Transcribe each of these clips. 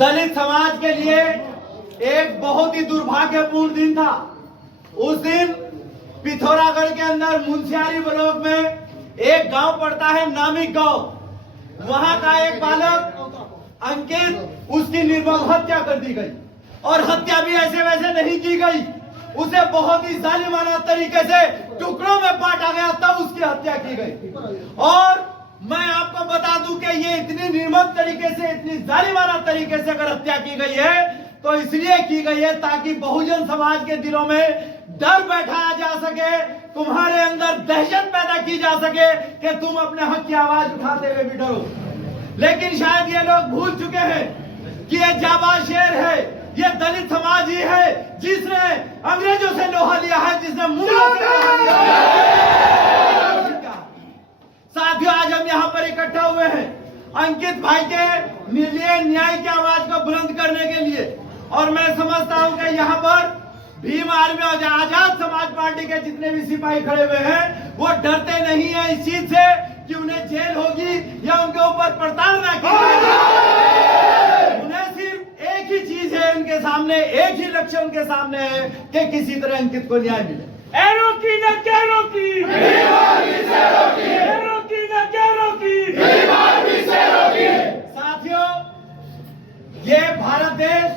दलित समाज के लिए एक बहुत ही दुर्भाग्यपूर्ण दिन था। उस दिन पिथौरागढ़ के अंदर मुंशियारी ब्लॉक में एक गांव पड़ता है, नामिक गांव। वहां का एक बालक अंकित, उसकी निर्मम हत्या कर दी गई। और हत्या भी ऐसे वैसे नहीं की गई, उसे बहुत ही जालिमाना तरीके से टुकड़ों में बांटा गया, तब उसकी हत्या की गई। और मैं आपको बता दूं कि ये इतनी निर्मम तरीके से, इतनी जालिमाना तरीके से अगर हत्या की गई है तो इसलिए की गई है ताकि बहुजन समाज के दिलों में डर बैठाया जा सके, तुम्हारे अंदर दहशत पैदा की जा सके कि तुम अपने हक की आवाज उठाते हुए भी डरो। लेकिन शायद ये लोग भूल चुके हैं कि ये जाबाज शेर है, ये दलित समाज ही है जिसने अंग्रेजों से लोहा लिया है, जिसने मुगलों से लोहा लिया है। साथियों, आज हम यहाँ पर इकट्ठा हुए हैं अंकित भाई के लिए न्याय की आवाज को बुलंद करने के लिए। और मैं समझता हूँ कि यहाँ पर भीम आर्मी और आजाद समाज पार्टी के जितने भी सिपाही खड़े हुए हैं वो डरते नहीं है इस चीज से कि उन्हें जेल होगी या उनके ऊपर प्रताड़ना की जाएगी। उन्हें सिर्फ एक ही चीज है उनके सामने, एक ही लक्ष्य उनके सामने है कि किसी तरह अंकित को न्याय मिले। रोकी न क्या रोकी, रोकी न क्या रोकी। साथियों, ये भारत देश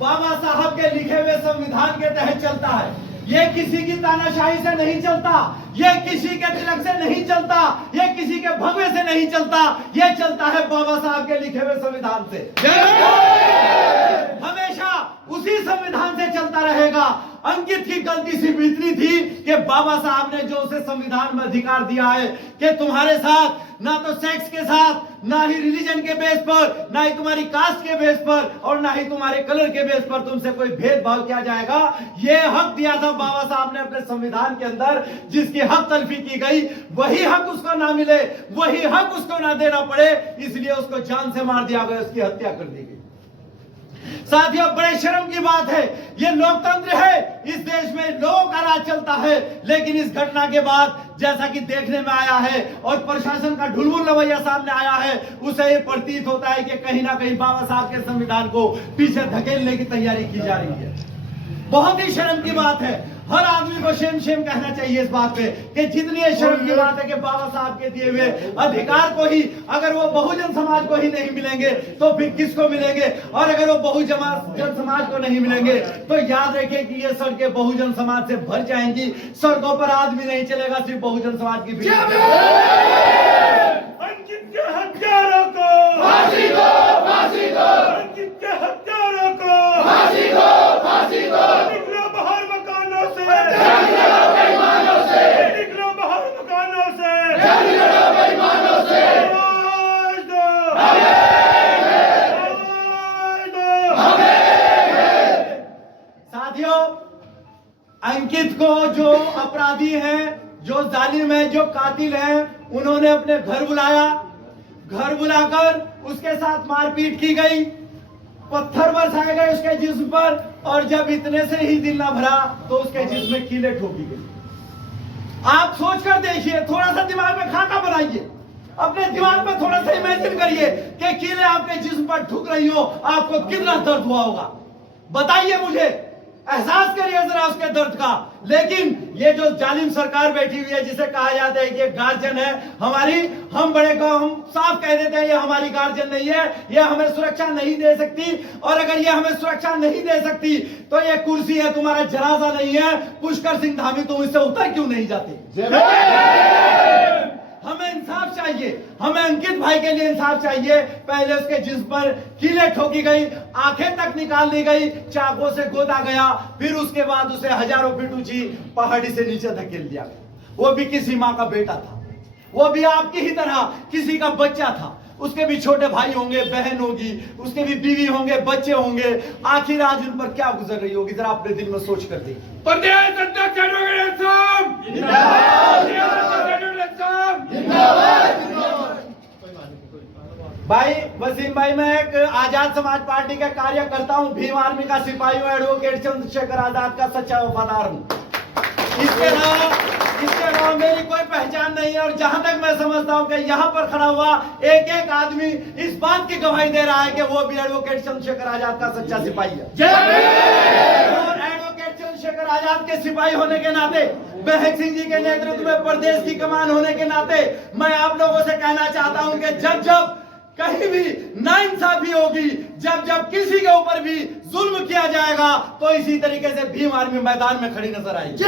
बाबा साहब के लिखे हुए संविधान के तहत चलता है। ये किसी की तानाशाही से नहीं चलता, ये किसी के तिलक से नहीं चलता, ये किसी के भगवे से नहीं चलता, ये चलता है बाबा साहब के लिखे हुए संविधान से। हमेशा उसी संविधान से चलता रहेगा। अंकित की गलती सिर्फ इतनी थी कि बाबा साहब ने जो उसे संविधान में अधिकार दिया है कि तुम्हारे साथ ना तो सेक्स के साथ, ना ही रिलीजन के बेस पर, ना ही तुम्हारी कास्ट के बेस पर, और ना ही तुम्हारे कलर के बेस पर तुमसे कोई भेदभाव किया जाएगा। ये हक दिया था बाबा साहब ने अपने संविधान के अंदर, जिसकी हक तलफी की गई, वही हक उसको ना मिले, वही हक उसको ना देना पड़े, इसलिए उसको जान से मार दिया गया, उसकी हत्या कर दी गई। साथियों, बड़े शर्म की बात है, ये लोकतंत्र है, इस देश में लोगों का राज चलता है। लेकिन इस घटना के बाद जैसा कि देखने में आया है और प्रशासन का ढुलमुल रवैया सामने आया है, उसे ये प्रतीत होता है कि कहीं ना कहीं बाबा साहब के संविधान को पीछे धकेलने की तैयारी की जा रही है। बहुत ही शर्म की बात है। हर आदमी को शेम शेम कहना चाहिए इस बात पे कि जितनी ये शर्म की बात है कि बाबा साहब के दिए हुए अधिकार को ही अगर वो बहुजन समाज को ही नहीं मिलेंगे तो फिर किसको मिलेंगे? और अगर वो बहुजन समाज को नहीं मिलेंगे तो याद रखिए कि ये सड़कें बहुजन समाज से भर जाएंगी। सड़कों पर आदमी नहीं चलेगा, सिर्फ बहुजन समाज की भीड़। अंकित के हत्यारों को फांसी दो, फांसी दो। अंकित के हत्यारों को फांसी दो, फांसी दो। निकलो बाहर मकानों से, निकलो बेईमानों से, निकलो बाहर मकानों से, निकलो बेईमानों से। आवाज दो, आवाज दो, साथियों, अंकित को जो अपराधी हैं, जो जालिम है, जो कातिल हैं, उन्होंने अपने घर बुलाया। घर बुलाकर उसके साथ मारपीट की गई, पत्थर बरसाए गए उसके जिस्म पर, और जब इतने से ही दिल ना भरा तो उसके जिस्म में कीलें ठोकी गई। आप सोचकर देखिए, थोड़ा सा दिमाग में खाका बनाइए, अपने दिमाग में थोड़ा सा इमेजिन करिए कि कीलें आपके जिस्म पर ठुक रही हो, आपको कितना दर्द हुआ होगा। बताइए मुझे, एहसास करिए जरा उसके दर्द का। लेकिन ये जो जालिम सरकार बैठी हुई है, जिसे कहा जाता है कि गार्जियन है हमारी, हम बड़े को हम साफ कह देते हैं ये हमारी गार्जियन नहीं है, ये हमें सुरक्षा नहीं दे सकती। और अगर ये हमें सुरक्षा नहीं दे सकती तो ये कुर्सी है, तुम्हारा जनाजा नहीं है। पुष्कर सिंह धामी, तुम इससे उतर क्यों नहीं जाते? हमें इंसाफ चाहिए, हमें अंकित भाई के लिए इंसाफ चाहिए। पहले उसके जिस्म पर कीलें ठोकी गई, आंखें तक निकाल दी गई, चाकू से गोदा गया, फिर उसके बाद उसे हजारों फीट ऊंची पहाड़ी से नीचे धकेल दिया गया। वो भी किसी माँ का बेटा था, वो भी आपकी ही तरह किसी का बच्चा था। उसके भी छोटे भाई होंगे, बहन होगी, उसके भी बीवी होंगे, बच्चे होंगे। आखिर आज उन पर क्या गुजर रही होगी, जरा अपने दिल में सोच कर देखिए। भाई वसीम भाई, मैं एक आजाद समाज पार्टी का कार्यकर्ता हूं, भीम आर्मी का सिपाही हूं, एडवोकेट चंद्रशेखर आजाद का सच्चा वफादार हूं। इसके अलावा मेरी कोई पहचान नहीं है। और जहां तक मैं समझता हूं कि यहाँ पर खड़ा हुआ एक एक आदमी इस बात की गवाही दे रहा है कि वो भी एडवोकेट चंद्रशेखर आजाद का सच्चा सिपाही है। और एडवोकेट चंद्रशेखर आजाद के सिपाही होने के नाते, महक सिंह जी के नेतृत्व में प्रदेश की कमान होने के नाते मैं आप लोगों से कहना चाहता हूं कि जब जब कहीं भी नाइंसाफी होगी, जब जब किसी के ऊपर भी जुल्म किया जाएगा, तो इसी तरीके से भीम आर्मी मैदान में खड़ी नजर आएगी।